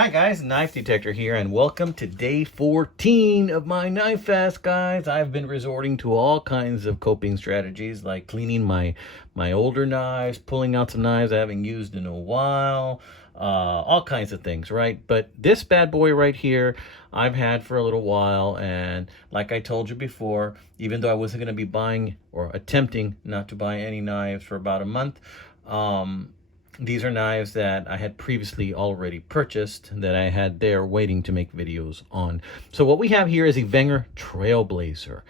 Hi guys, Knife Detector here, and welcome to day 14 of my knife fast, guys. I've been resorting to all kinds of coping strategies, like cleaning my older knives, pulling out some knives I haven't used in a while, all kinds of things, right? But this bad boy right here, I've had for a little while, and like I told you before, even though I wasn't going to be buying or attempting not to buy any knives for about a month, these are knives that I had previously already purchased that I had there waiting to make videos on. So what we have here is a Wenger Trailblazer.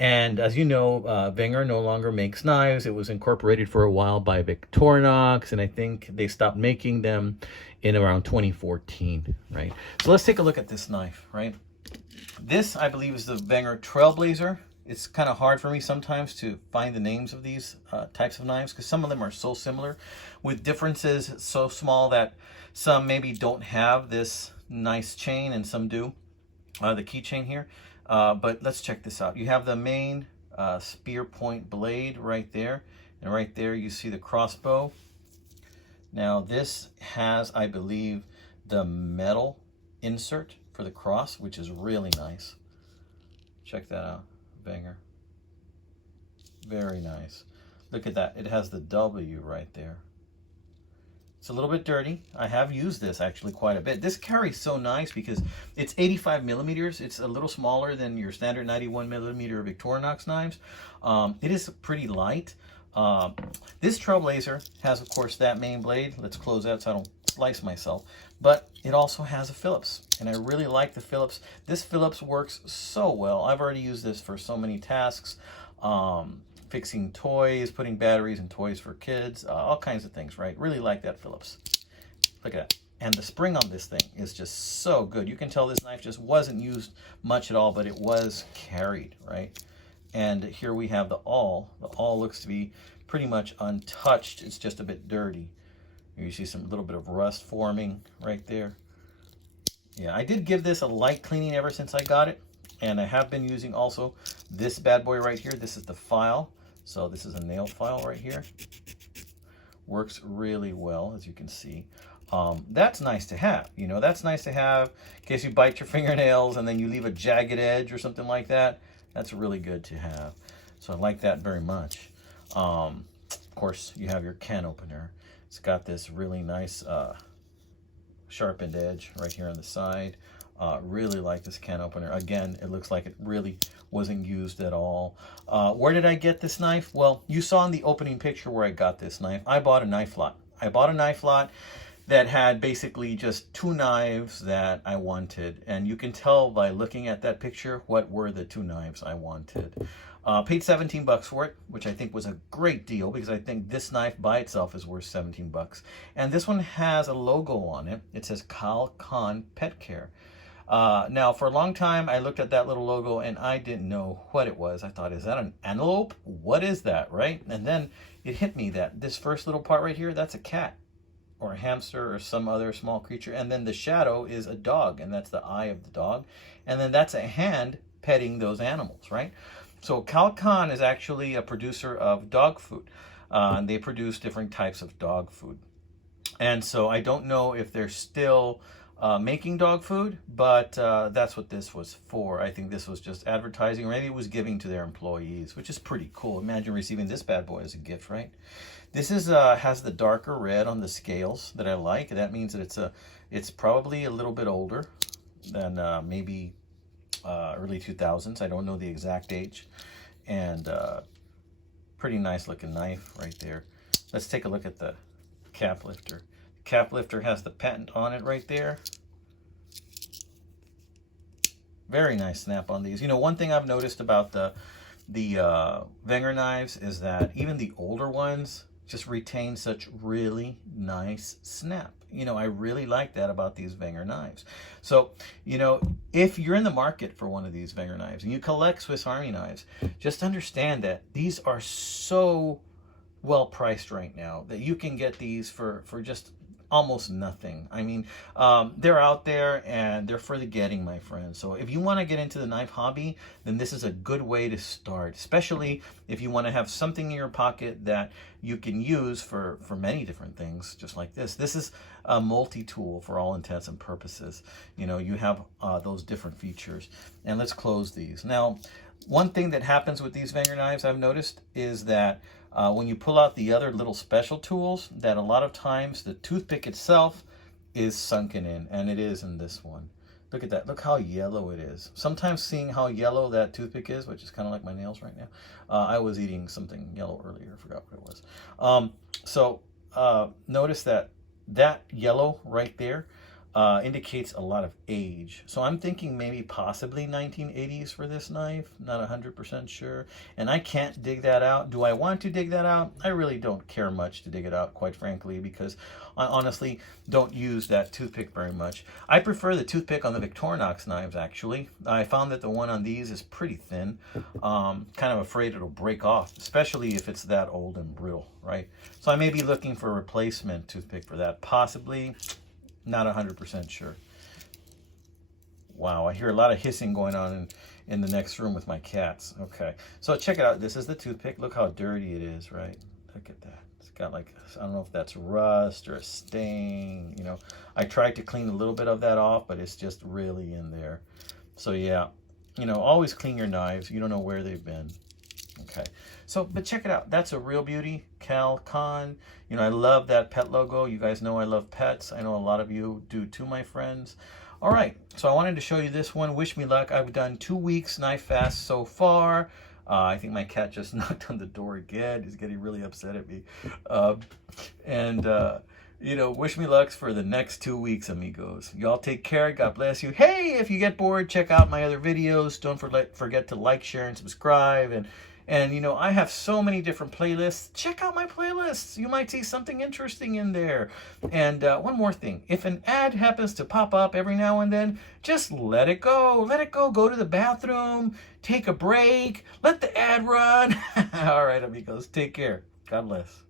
And as you know, Wenger no longer makes knives. It was incorporated for a while by Victorinox, and I think they stopped making them in around 2014, right? So let's take a look at this knife, right? This, I believe, is the Wenger Trailblazer. It's kind of hard for me sometimes to find the names of these types of knives because some of them are so similar with differences so small that some maybe don't have this nice chain and some do, the keychain here. But let's check this out. You have the main spear point blade right there, and right there you see the crossbow. Now this has, I believe, the metal insert for the cross, which is really nice. Check that out. Wenger. Very nice. Look at that. It has the W right there. It's a little bit dirty. I have used this actually quite a bit. This carries so nice because it's 85 millimeters. It's a little smaller than your standard 91 millimeter Victorinox knives. It is pretty light. This Trailblazer has, of course, that main blade. Let's close out so I don't slice myself. But it also has a Phillips, and I really like the Phillips. This Phillips works so well. I've already used this for so many tasks, fixing toys, putting batteries in toys for kids, all kinds of things, right? Really like that Phillips. Look at that. And the spring on this thing is just so good. You can tell this knife just wasn't used much at all, but it was carried, right? And here we have the awl. The awl looks to be pretty much untouched. It's just a bit dirty. You see some little bit of rust forming right there. Yeah, I did give this a light cleaning ever since I got it. And I have been using also this bad boy right here. This is the file. So this is a nail file right here. Works really well, as you can see. That's nice to have. You know, that's nice to have in case you bite your fingernails and then you leave a jagged edge or something like that. That's really good to have. So I like that very much. Of course, you have your can opener. It's got this really nice sharpened edge right here on the side. Really like this can opener. Again, it looks like it really wasn't used at all. Where did I get this knife? Well, you saw in the opening picture where I got this knife. I bought a knife lot. I bought a knife lot that had basically just two knives that I wanted. And you can tell by looking at that picture what were the two knives I wanted. Paid 17 bucks for it, which I think was a great deal because I think this knife by itself is worth 17 bucks. And this one has a logo on it. It says Kyle Khan Pet Care. Now, for a long time, I looked at that little logo and I didn't know what it was. I thought, is that an antelope? What is that, right? And then it hit me that this first little part right here, that's a cat or a hamster or some other small creature. And then the shadow is a dog, and that's the eye of the dog. And then that's a hand petting those animals, right? So Kyle Khan is actually a producer of dog food. And they produce different types of dog food. And so I don't know if they're still making dog food, but that's what this was for. I think this was just advertising, or maybe it was giving to their employees, which is pretty cool. Imagine receiving this bad boy as a gift, right? This is has the darker red on the scales that I like. That means that it's probably a little bit older than maybe early 2000s. I don't know the exact age. And pretty nice looking knife right there. Let's take a look at the cap lifter. Cap lifter has the patent on it right there. Very nice snap on these. You know, one thing I've noticed about the Wenger knives is that even the older ones just retain such really nice snap. You know, I really like that about these Wenger knives. So, you know, if you're in the market for one of these Wenger knives and you collect Swiss Army knives, just understand that these are so well priced right now that you can get these for just almost nothing. I mean, they're out there and they're for the getting, my friends. So if you want to get into the knife hobby, then this is a good way to start, especially if you want to have something in your pocket that you can use for many different things, just like this. This is a multi-tool for all intents and purposes. You know, you have those different features. And let's close these. Now, one thing that happens with these Wenger knives I've noticed is that when you pull out the other little special tools, that a lot of times the toothpick itself is sunken in, and it is in this one. Look at that. Look how yellow it is. Sometimes seeing how yellow that toothpick is, which is kind of like my nails right now. I was eating something yellow earlier. I forgot what it was. Notice that yellow right there indicates a lot of age. So I'm thinking maybe possibly 1980s for this knife. Not 100% sure. And I can't dig that out. Do I want to dig that out? I really don't care much to dig it out, quite frankly, because I honestly don't use that toothpick very much. I prefer the toothpick on the Victorinox knives, actually. I found that the one on these is pretty thin. Kind of afraid it'll break off, especially if it's that old and brittle, right? So I may be looking for a replacement toothpick for that, possibly. Not 100% sure. Wow, I hear a lot of hissing going on in the next room with my cats. Okay, so check it out. This is the toothpick. Look how dirty it is, right? Look at that. It's got like, I don't know if that's rust or a stain. You know, I tried to clean a little bit of that off, but it's just really in there. So yeah, you know, always clean your knives. You don't know where they've been. Okay, so, but check it out. That's a real beauty, Cal Con. You know, I love that pet logo. You guys know I love pets. I know a lot of you do too, my friends. All right, so I wanted to show you this one. Wish me luck. I've done 2 weeks knife fast so far. I think my cat just knocked on the door again. He's getting really upset at me. You know, wish me luck for the next 2 weeks, amigos. Y'all take care. God bless you. Hey, if you get bored, check out my other videos. Don't forget to like, share, and subscribe. And you know, I have so many different playlists. Check out my playlists. You might see something interesting in there. And one more thing. If an ad happens to pop up every now and then, just let it go. Let it go. Go to the bathroom. Take a break. Let the ad run. All right, amigos. Take care. God bless.